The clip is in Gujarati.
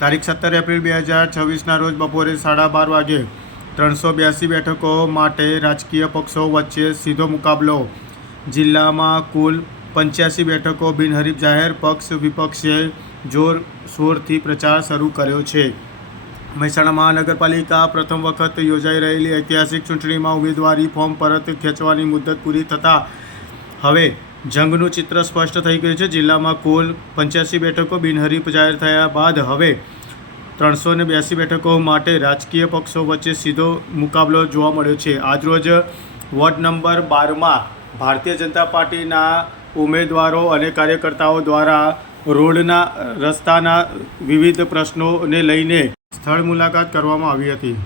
તારીખ 17 એપ્રિલ 2026ના રોજ બપોરે 12:30 વાગે 382 બેઠકો માટે રાજકીય પક્ષો વચ્ચે સીધો મુકાબલો। જિલ્લામાં કુલ 85 બેઠકો બિનહરીફ જાહેર। પક્ષ વિપક્ષે જોરશોરથી પ્રચાર શરૂ કર્યો છે। મહેસાણા મહાનગરપાલિકા પ્રથમ વખત યોજાઈ રહેલી ઐતિહાસિક ચૂંટણીમાં ઉમેદવારી ફોર્મ પરત ખેંચવાની મુદત પૂરી થતાં હવે જંગનું ચિત્ર સ્પષ્ટ થઈ ગયું છે। જિલ્લામાં કુલ 85 બેઠકો બિનહરીફ જાહેર થયા બાદ હવે 382 બેઠકો માટે રાજકીય પક્ષો વચ્ચે સીધો મુકાબલો જોવા મળ્યો છે। આજરોજ વોર્ડ નંબર 12માં ભારતીય જનતા પાર્ટીના ઉમેદવારો અને કાર્યકર્તાઓ દ્વારા રોડના રસ્તાના વિવિધ પ્રશ્નોને લઈને સ્થળ મુલાકાત કરવામાં આવી હતી।